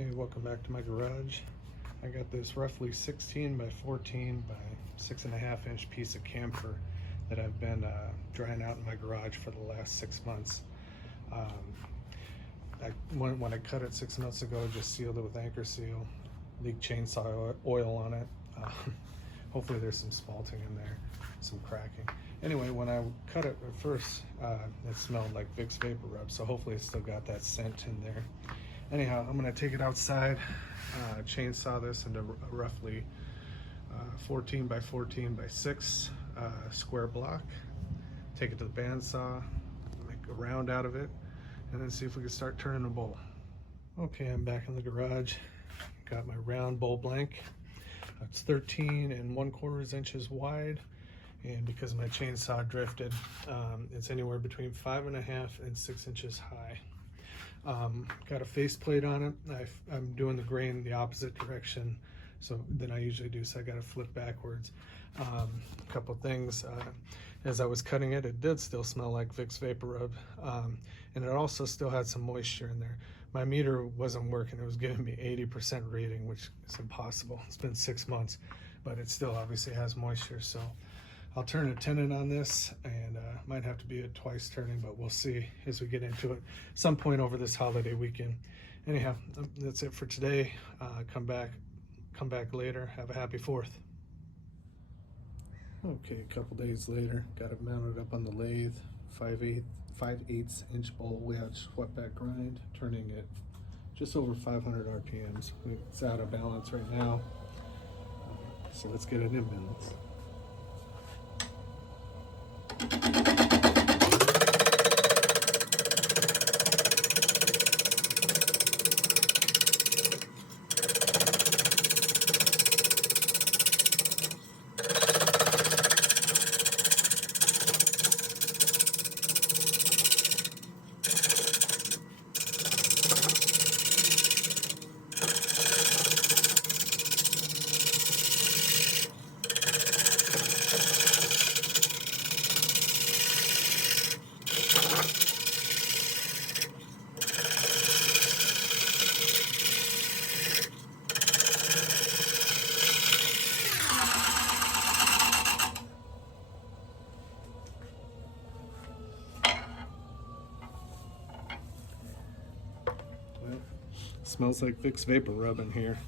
Hey, welcome back to my garage. I got this roughly 16 by 14 by 6.5 inch piece of camphor that I've been drying out in my garage for the last 6 months. When I cut it 6 months ago, just sealed it with anchor seal, leaked chainsaw oil on it. Hopefully there's some spalting in there, some cracking. Anyway, when I cut it at first, it smelled like Vick's Vapor Rub, so hopefully it's still got that scent in there. Anyhow, I'm gonna take it outside, chainsaw this into a roughly 14 by 14 by 6 square block, take it to the bandsaw, make a round out of it, and then see if we can start turning a bowl. Okay, I'm back in the garage. Got my round bowl blank. It's 13 1/4 inches wide, and because my chainsaw drifted, it's anywhere between 5.5 and 6 inches high. Got a faceplate on it. I'm doing the grain the opposite direction than I usually do, so I got to flip backwards. A couple things. As I was cutting it, it did still smell like Vick's Vapor Rub, and it also still had some moisture in there. My meter wasn't working. It was giving me 80% reading, which is impossible. It's been 6 months, but it still obviously has moisture, so I'll turn a tenon on this, and might have to be a twice turning, but we'll see as we get into it some point over this holiday weekend. Anyhow, that's it for today. Come back later. Have a happy 4th. Okay, a couple days later, got it mounted up on the lathe, 5/8 inch bowl wedge swept back grind, turning it just over 500 RPMs. It's out of balance right now, so let's get it in balance. Smells like Vick's Vapor Rub in here.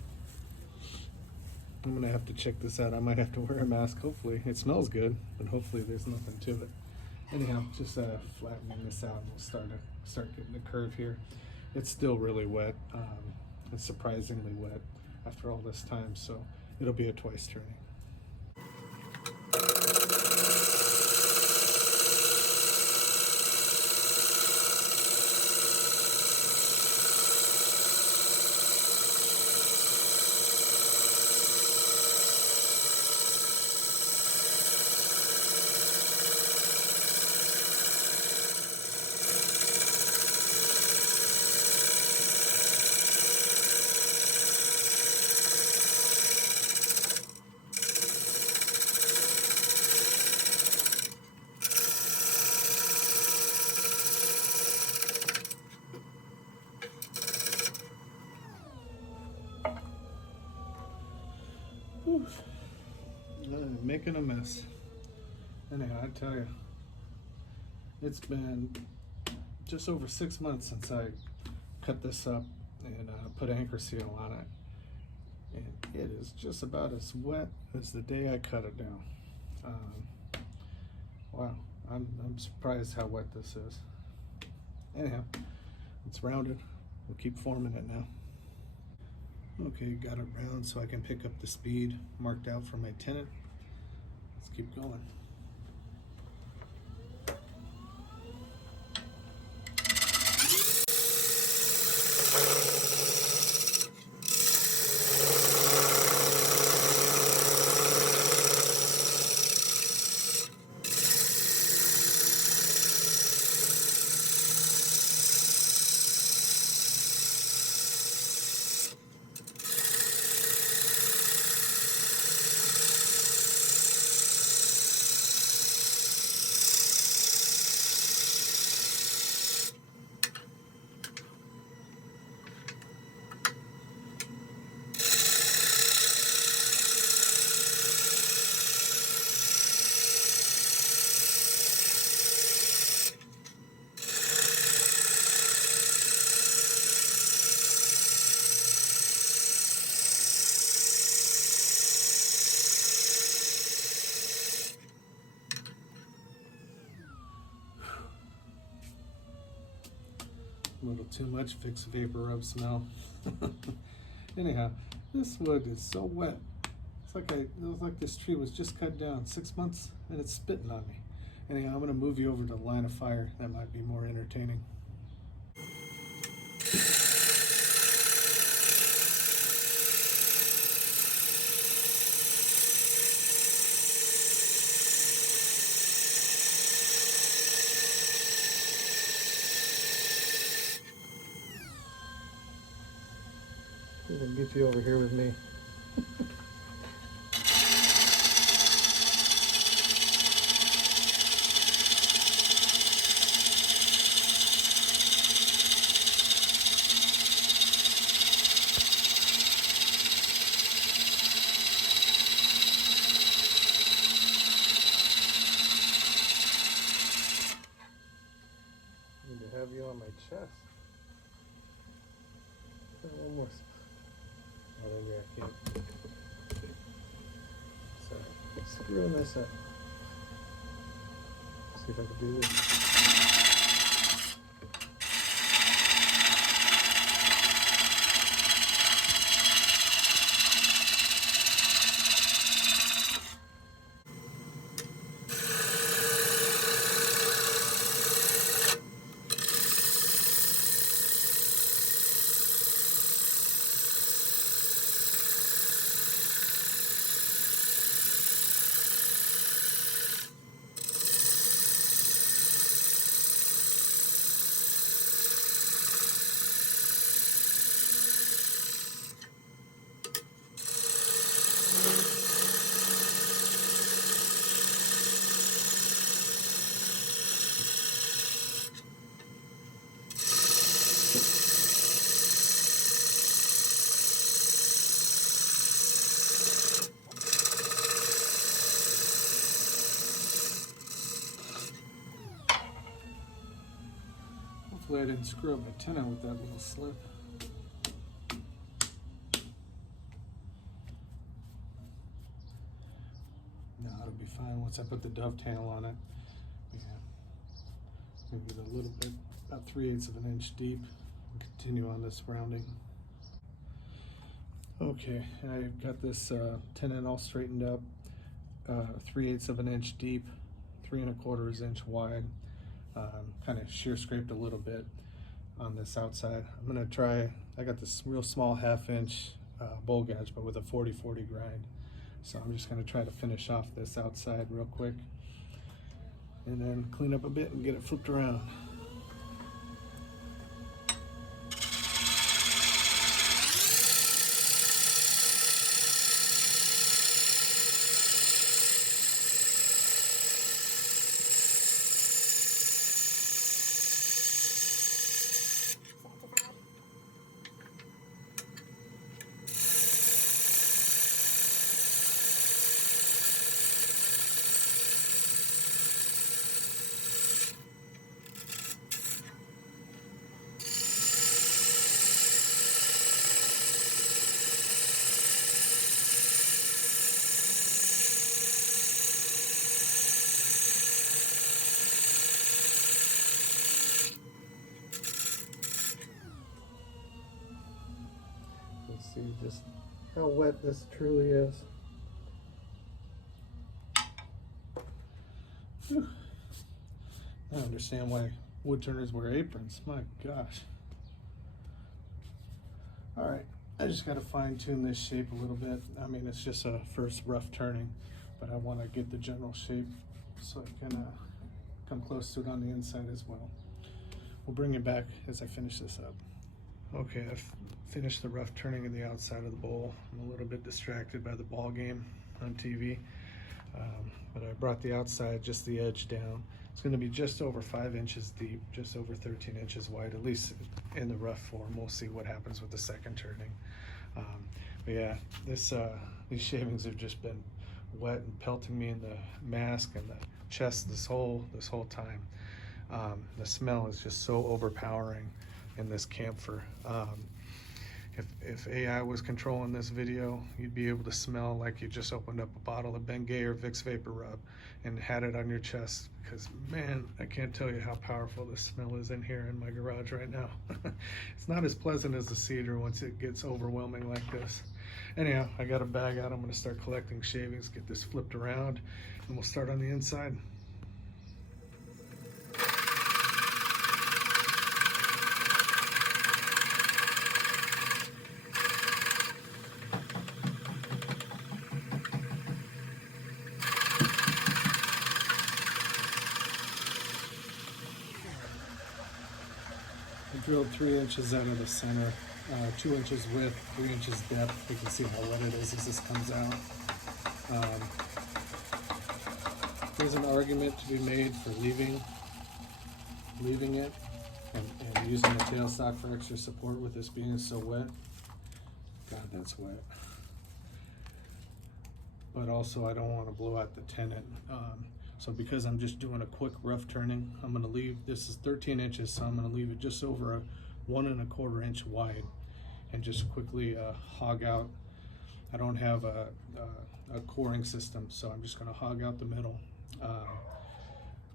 I'm gonna have to check this out. I might have to wear a mask. Hopefully it smells good, but hopefully there's nothing to it. Anyhow, just flattening this out, and we'll start getting the curve here. It's still really wet. It's surprisingly wet after all this time, so it'll be a twice turning. Making a mess. Anyhow, I tell you, it's been just over 6 months since I cut this up and put anchor seal on it, and it is just about as wet as the day I cut it down. Wow, I'm surprised how wet this is. Anyhow, it's rounded. We'll keep forming it now. Okay, got it round so I can pick up the speed marked out for my tenon. Let's keep going. too much Vicks vapor rub smell. Anyhow, this wood is so wet. It looks like this tree was just cut down 6 months and it's spitting on me. Anyhow, I'm gonna move you over to the line of fire. That might be more entertaining. I'm gonna get you over here with me. Need to have you on my chest. One more. Oh, maybe I can't. So, screwing this up. See if I can do this. Hopefully I didn't screw up my antenna with that little slip. No, it'll be fine once I put the dovetail on it. Yeah. Maybe a little bit, about 3/8 of an inch deep. And continue on this rounding. Okay, I've got this tenon all straightened up, 3/8 of an inch deep, 3 3/4 inch wide. Kind of shear scraped a little bit on this outside. I'm gonna try, I got this real small 1/2 inch bowl gouge, but with a 40/40 grind. So I'm just gonna try to finish off this outside real quick and then clean up a bit and get it flipped around. See just how wet this truly is. Whew. I understand why woodturners wear aprons. My gosh. All right, I just got to fine tune this shape a little bit. I mean, it's just a first rough turning, but I want to get the general shape so I can come close to it on the inside as well. We'll bring it back as I finish this up. Okay, I've finished the rough turning of the outside of the bowl. I'm a little bit distracted by the ball game on TV, but I brought the outside, just the edge down. It's going to be just over 5 inches deep, just over 13 inches wide, at least in the rough form. We'll see what happens with the second turning. But yeah, these shavings have just been wet and pelting me in the mask and the chest this whole time. The smell is just so overpowering in this camphor. If AI was controlling this video, you'd be able to smell like you just opened up a bottle of Bengay or Vicks Vapor Rub and had it on your chest, because man, I can't tell you how powerful this smell is in here in my garage right now. It's not as pleasant as the cedar once it gets overwhelming like this. Anyhow, I got a bag out. I'm going to start collecting shavings, get this flipped around, and we'll start on the inside. I drilled 3 inches out of the center, 2 inches width, 3 inches depth. You can see how wet it is as this comes out. There's an argument to be made for leaving it and using the tailstock for extra support with this being so wet. God, that's wet. But also I don't want to blow out the tenon. So because I'm just doing a quick rough turning, I'm going to leave, this is 13 inches, so I'm going to leave it just over a 1 1/4 inch wide and just quickly hog out. I don't have a coring system, so I'm just going to hog out the middle.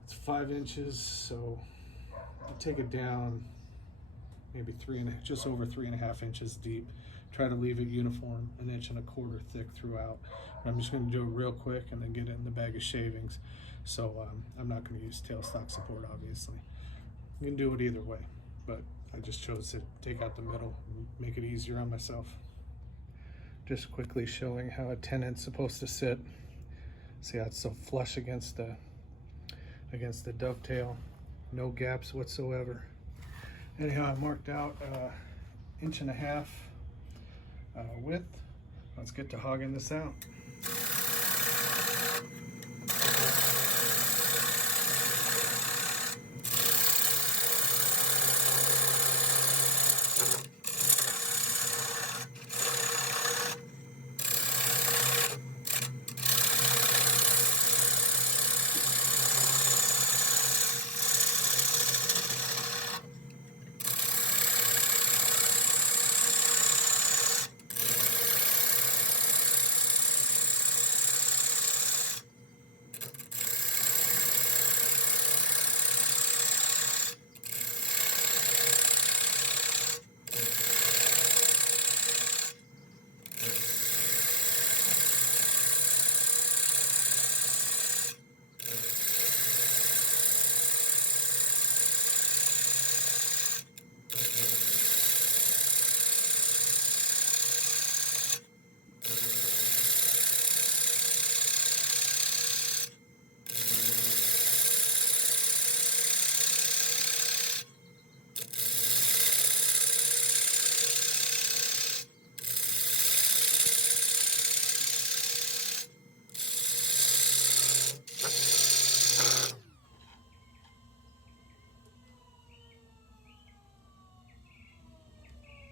It's 5 inches, so I'll take it down maybe just over 3.5 inches deep. Try to leave it uniform, 1 1/4 inches thick throughout. But I'm just going to do it real quick and then get it in the bag of shavings. So I'm not going to use tailstock support, obviously. You can do it either way, but I just chose to take out the middle and make it easier on myself. Just quickly showing how a tenon's supposed to sit. See how it's so flush against the dovetail, no gaps whatsoever. Anyhow, I marked out 1.5 inch width. Let's get to hogging this out.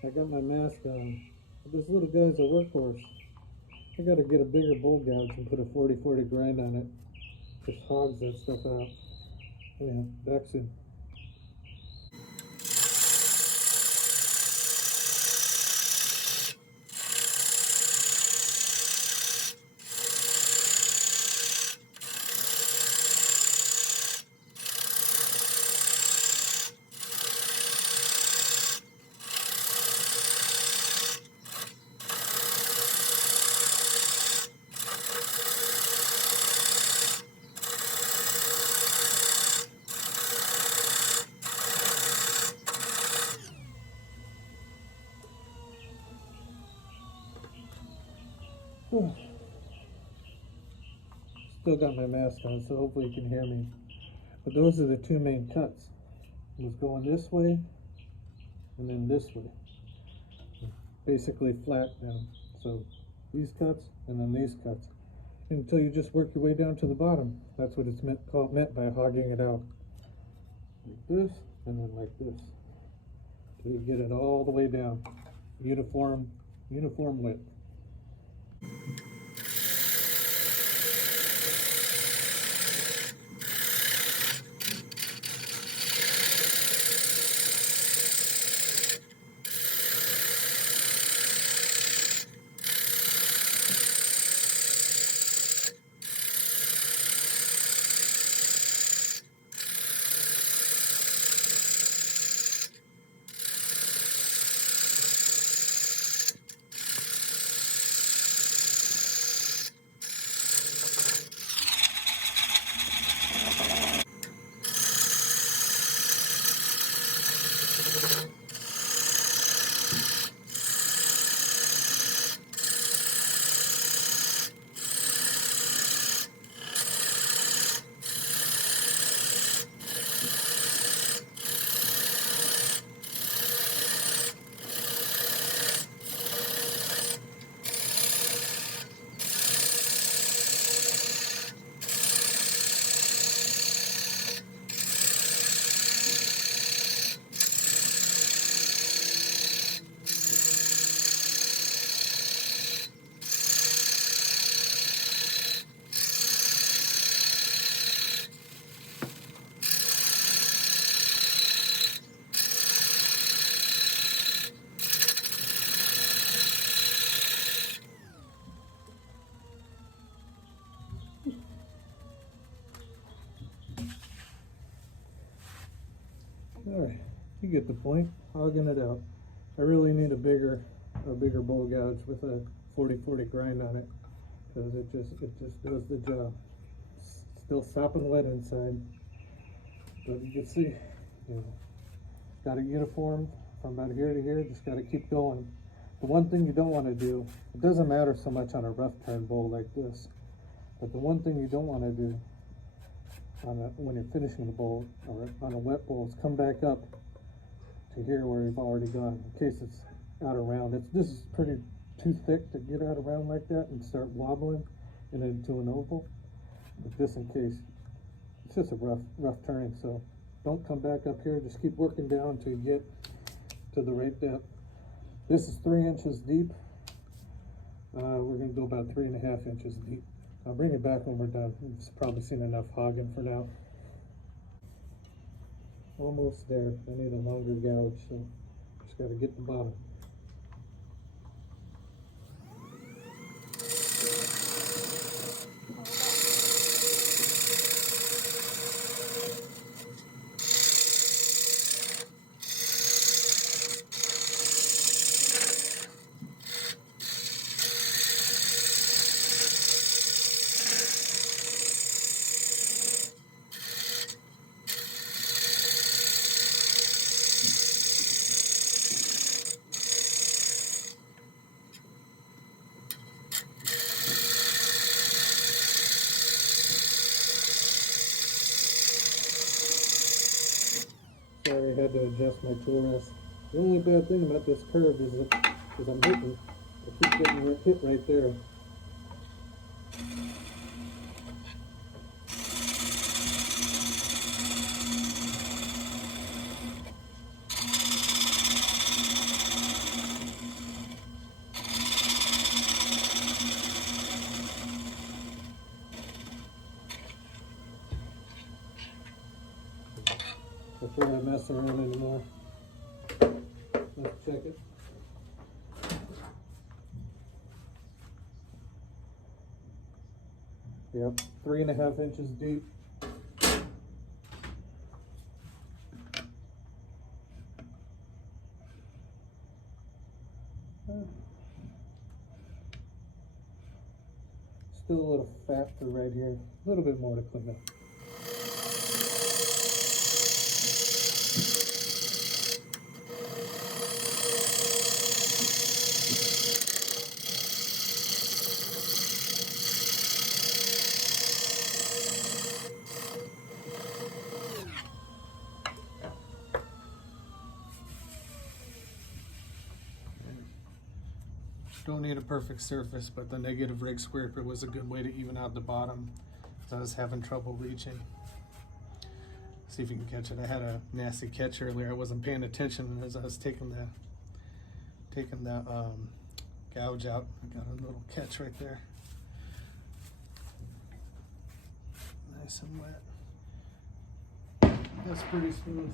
I got my mask on. This little guy's a workhorse. I gotta get a bigger bull gouge and put a 40-40 grind on it. Just hogs that stuff out. Anyhow, back soon. Still got my mask on, so hopefully you can hear me. But those are the 2 main cuts. It was going this way and then this way. Basically flat down. So these cuts and then these cuts. Until you just work your way down to the bottom. That's what it's meant by hogging it out. Like this and then like this. So you get it all the way down. Uniform width. get the point. Hogging it out. I really need a bigger bowl gouge with a 40/40 grind on it, because it just does the job. Still sopping wet inside, but you can see, you know, got it uniform from about here to here. Just got to keep going. The one thing you don't want to do, it doesn't matter so much on a rough turn bowl like this, but the one thing you don't want to do when you're finishing the bowl or on a wet bowl is come back up to here where you've already gone, in case it's out around. This is pretty too thick to get out around like that and start wobbling and into an oval. But just in case, it's just a rough turning, so don't come back up here. Just keep working down until you get to the right depth. This is 3 inches deep. We're going to go about 3.5 inches deep. I'll bring it back when we're done. You've probably seen enough hogging for now. Almost there. I need a longer gouge, so just got to get the bottom. Sorry, I had to adjust my tool rest. The only bad thing about this curve is that I'm hitting. I keep getting hit right there. Before I mess around anymore, let's check it. Yep, 3.5 inches deep. Still a little fat for right here. A little bit more to clean up. Don't need a perfect surface, but the negative rig scraper was a good way to even out the bottom, because I was having trouble reaching. See if you can catch it. I had a nasty catch earlier. I wasn't paying attention as I was taking the gouge out. I got a little catch right there. Nice and wet. That's pretty smooth.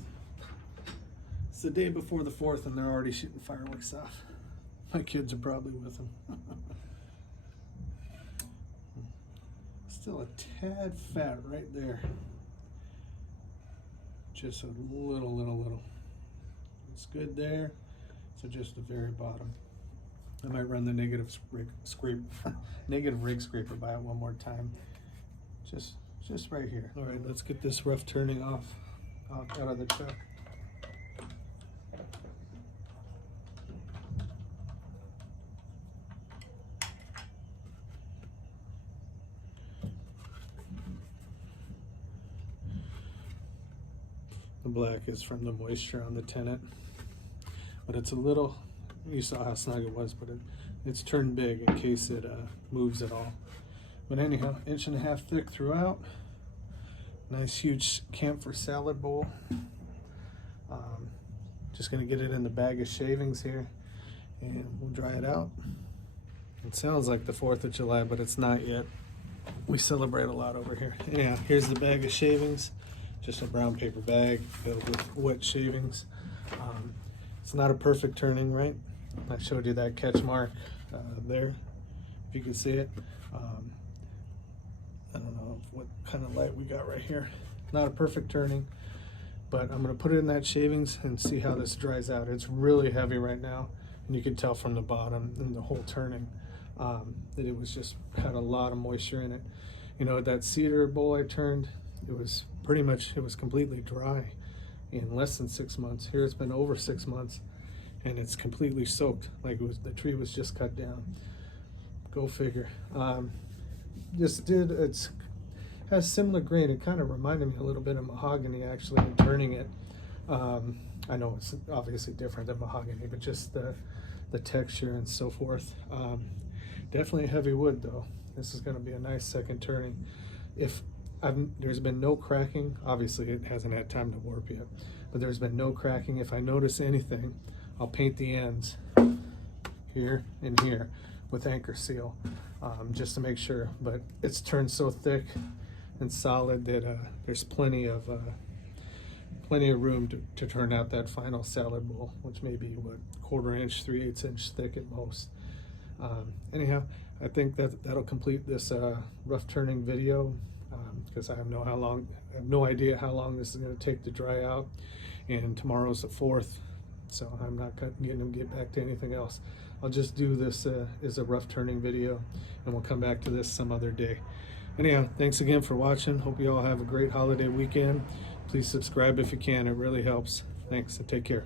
It's the day before the 4th and they're already shooting fireworks off. My kids are probably with them. Still a tad fat right there. Just a little. It's good there. So just the very bottom. I might run the negative rig scraper by it one more time. Just right here. All right, let's get this rough turning off out of the chuck. The black is from the moisture on the tenant, but it's a little, you saw how snug it was, but it's turned big in case it moves at all. But anyhow, 1.5 inches thick throughout. Nice huge camphor salad bowl. Just gonna get it in the bag of shavings here and we'll dry it out. It sounds like the 4th of July, but it's not yet. We celebrate a lot over here. Yeah, here's the bag of shavings. Just a brown paper bag filled with wet shavings. It's not a perfect turning, right? I showed you that catch mark there, if you can see it. I don't know what kind of light we got right here. Not a perfect turning, But I'm gonna put it in that shavings and see how this dries out. It's really heavy right now, and you can tell from the bottom and the whole turning that it was just had a lot of moisture in it. You know, that cedar bowl I turned, it was completely dry in less than 6 months. Here it's been over 6 months, and it's completely soaked, like the tree was just cut down. Go figure. It's has similar grain. It kind of reminded me a little bit of mahogany actually in turning it. I know it's obviously different than mahogany, but just the texture and so forth. Definitely a heavy wood though. This is going to be a nice second turning. There's been no cracking. Obviously it hasn't had time to warp yet, but there's been no cracking. If I notice anything, I'll paint the ends here and here with anchor seal, just to make sure. But it's turned so thick and solid that there's plenty of room to turn out that final salad bowl, which may be what, 1/4 inch, 3/8 inch thick at most. Anyhow, I think that'll complete this rough turning video, because I have no idea how long this is going to take to dry out, and tomorrow's the 4th, so I'm not going to get back to anything else. I'll just do this as a rough turning video, and we'll come back to this some other day. Anyhow, thanks again for watching. Hope you all have a great holiday weekend. Please subscribe if you can. It really helps. Thanks, and take care.